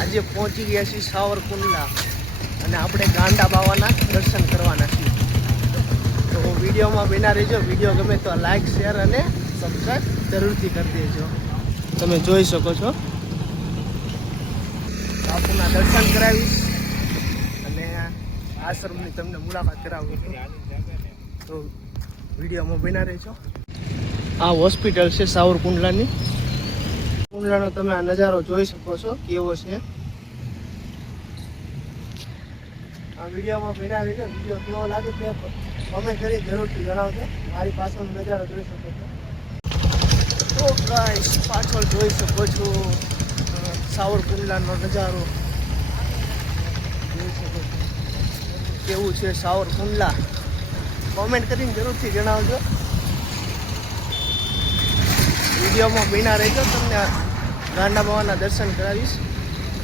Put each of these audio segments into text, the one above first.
આજે પહોંચી ગયા છીએ સાવરકુંડલા અને આપણે ગાંડા બાવાના દર્શન કરવાના છીએ. તો વિડીયોમાં બન્યા રહેજો. વિડીયો ગમે તો લાઈક, શેર અને સબસ્ક્રાઈબ જરૂરથી કરી દેજો. તમે જોઈ શકો છો બાપુના દર્શન કરાવીશ અને આશ્રમની તમને મુલાકાત કરાવું છું. તો વિડીયોમાં બન્યા રહેજો. આ હોસ્પિટલ છે સાવરકુંડલાની. કુંડલાનો તમે આ નજારો જોઈ શકો છો કેવો છે. આ વિડીયોમાં બન્યા રહેજો. વિડીયો કેવો લાગે તે કમેન્ટ કરી જરૂરથી જણાવજો. મારી પાછળનો નજારો જોઈ શકો છો. તો ગાઈસ પાછળ જોઈ શકો છો સાવરકુંડલાનો નજારો જોઈ શકો છો કેવું છે સાવરકુંડલા. કોમેન્ટ કરીને જરૂરથી જણાવજો. વિડીયોમાં બન્યા રહેજો. તમને ગાંડા બાવાના દર્શન કરાવીશ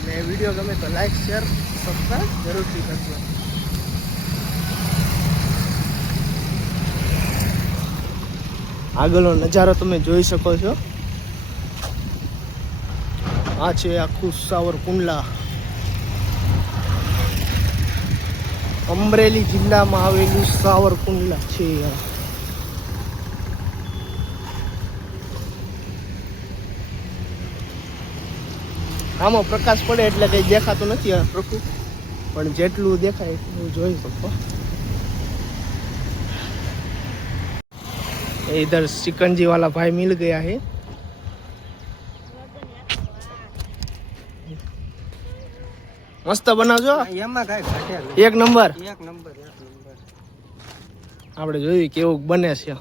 અને વિડીયો ગમે તો લાઈક, શેર, સબસ્ક્રાઈબ જરૂરથી કરજો. આગળનો નજારો તમે જોઈ શકો છો. આ છે આખું સાવરકુંડલા. અમરેલી જિલ્લામાં આવેલું સાવરકુંડલા છે. આમાં પ્રકાશ પડે એટલે કંઈ દેખાતું નથી આ પ્રકૃતિ, પણ જેટલું દેખાય એટલું જોઈ શકો. इधर शिकंजी वाला भाई मिल गया है. मस्त बनावજો. એક નંબર. આપણે જોયું કેવું બને છે.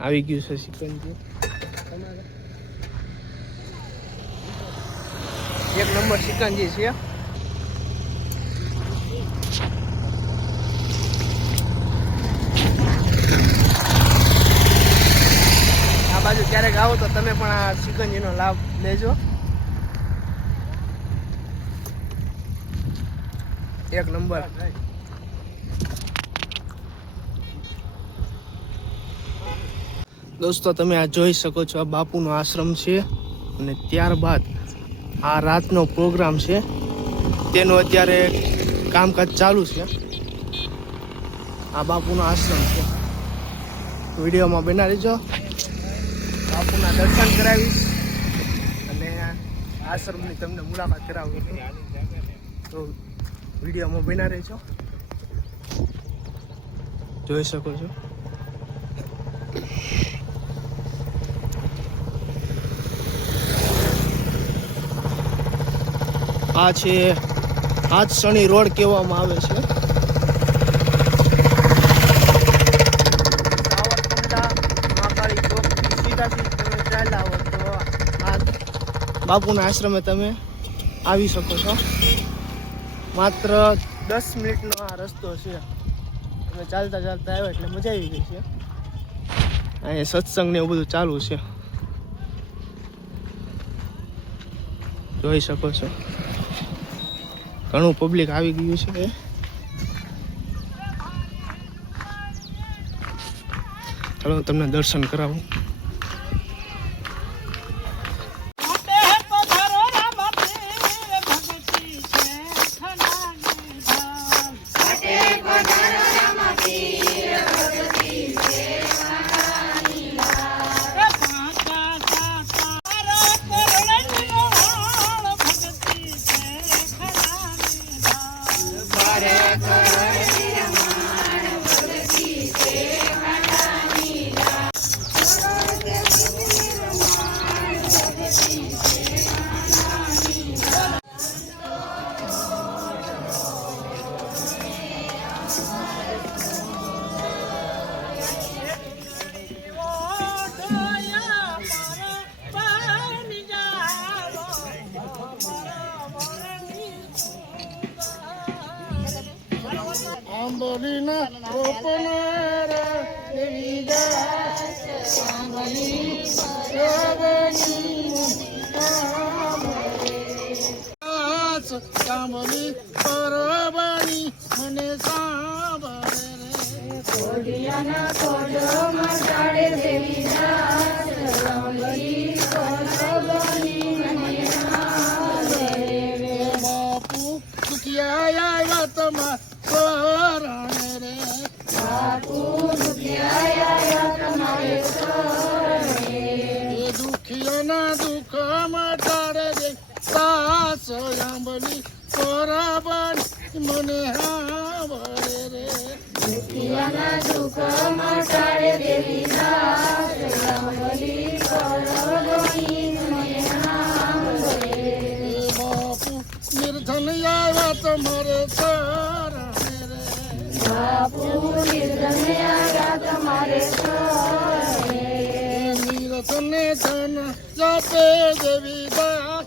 આવી ગયું છે શિકંજી. એક નંબર શિકંજી છે. બાજુ ક્યારેક આવો તો તમે પણ આ શિકંજીનો લાભ લેજો. એક નંબર. દોસ્તો તમે આ જોઈ શકો છો આ બાપુનો આશ્રમ છે અને ત્યારબાદ આ રાતનો પ્રોગ્રામ છે તેનો અત્યારે કામકાજ ચાલુ છે. આ બાપુનો આશ્રમ છે. વિડીયોમાં બના રહેજો. બાપુના દર્શન કરાવીશ અને આશ્રમની તમને મુલાકાત કરાવું છું. તો વિડીયોમાં બન્યા રહેજો. જોઈ શકો છો આ છે હાથસણી રોડ કહેવામાં આવે છે. બાપુના આશ્રમે તમે આવી શકો છો. માત્ર 10 મિનિટનો આ રસ્તો છે. તમે ચાલતા ચાલતા આવ્યા એટલે મજા આવી ગઈ છે. અહીંયા સત્સંગ ને એવું બધું ચાલુ છે. જોઈ શકો છો ઘણું પબ્લિક આવી ગયું છે. ચાલો તમને દર્શન કરાવું. આંબલીના રોપનારા એવી જાય આંબલી સાંભળી પરબાની મને સાંભળે રે કોડિયાના કોડો માં ચાડે દેવી દુનિયાના દુઃખ મટાડે દે દાસ આંબલી પરબાની મને હાંભળે રે દુનિયાના દુઃખ મટાડે દેવી દાસ આંબલી પરબાની મને હાંભળે રે. એ બાપુ નિર્ધન આવ્યા તમારે શરણે રે બાપુ નિર્ધન આવ્યા તમારે શરણે. નિર્ધને ધન જાપે દેવી દાસ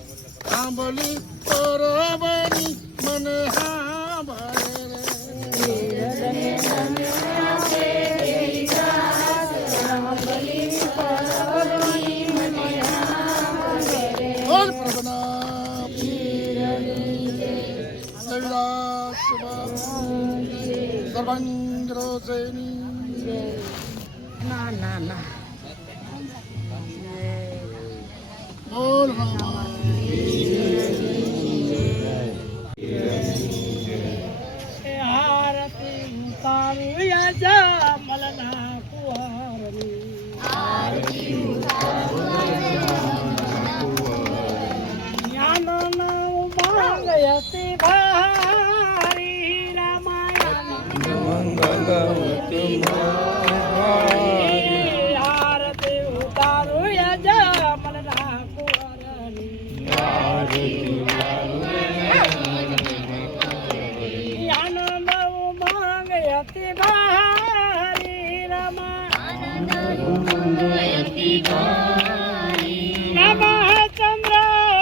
આંબલી પરબાની મને હાંભળે રે નિર્ધને ધન આપે દેવી દાસ આંબલી પરબાની મને હાંભળે રે. બોલ પ્રભુના દેવીદાસ સર્વાંગ રોષેની ના ના ના બોલ રામા આરતી ઉતારું યા મલના કુંવરની જ્ઞાનનો માંગયતી ભારી રામાયણ આરતી ઉતારું યા મલના કુંવરની આનંદ માંગયતી ભારી રામચંદ્ર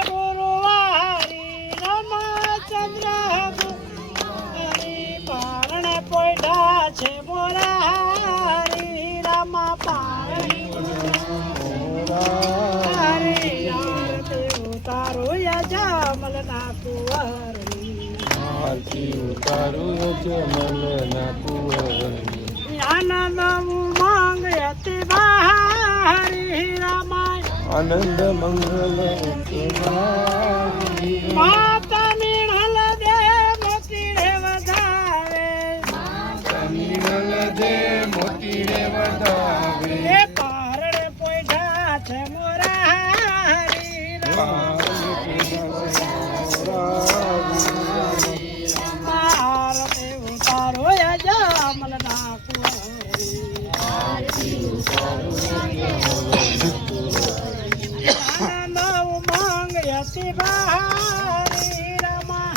ગુરુવારી રામચંદ્ર ગુરુવારી પારણે પોઈડા છે મોરારી રામા પારણી આરતી ઉતારો યજા મલના કુંવરની આનંદ માંગયતી ભારી રામાય આનંદ મંગલ માતા મીણલ દે મોતી રે વધારે મિનલ દે મોતી રે વધાવે એ પારણે પોઈડા છે મોરારી આરતી ઉતારો યજા મલના કુંવરી આનંદ માંગયતી ભારી રામા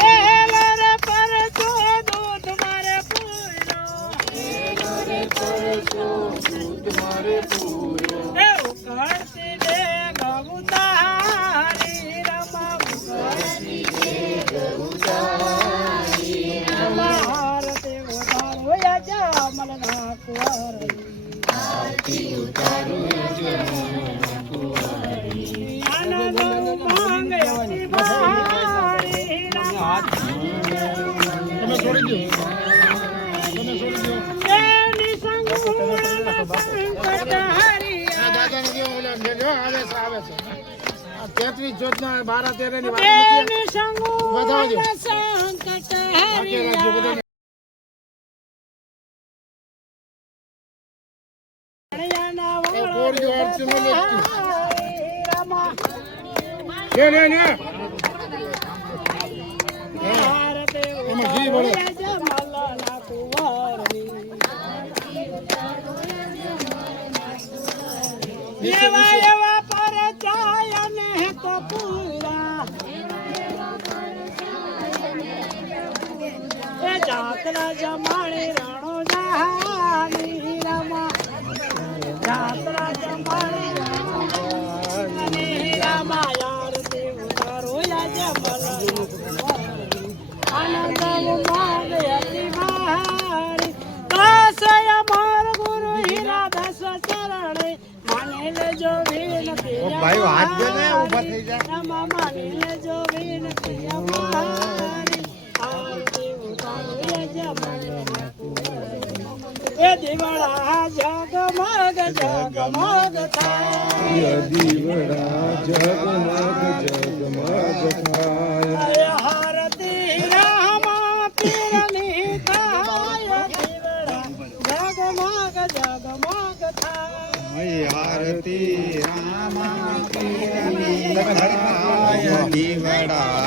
તેલ રે પરચો દૂધ મારે પૂરો એ ઉકળતી દે ગૌ તારી રામા ઉકળતી દે ગૌ તારી રામા આરતી ઉતારો યજા મલના કુંવરી આનંદ માંગયતી ભારી રામા તમે છોડી દો તમે છોડી દો તેની સંગુણ સંકટ હરિયા આ દાદાને કેવો ઓલા જો આવે છે આ 33 જોતના 12 13 ની વાત નથી તેની સંગુણ સંકટ હરિયા કોરિયો અર્ચનો લેતી રામા લે લે લે આરતી એમાં ઘી ભરો. યજા મલના કુંવરની એવા એવા પરચાય ને તો પૂરા એ જાતરા જમાણી રાણો જહાની રામા જાતરા જમાણી રાણો જહાની રામા આરતી ઉતારો યજા મલના આનંદ માંગયતી ભારી દાસ અમર ગુરુ હીરા દસ ચરણે માને લેજો વિનતી ભાઈ હાથ દે ને ઊભા થઈ જા રામા માને લેજો વિનતી અમારી આરતી ઉતારો યજા મલના કુંવરી એ દીવાળા જગમગ જગમગ થાય દીવડા જગમગ જગમગ થાય આરતી રામા પીરની થાય દીવડા જગમગ જગમગ આરતી રામ દીવડા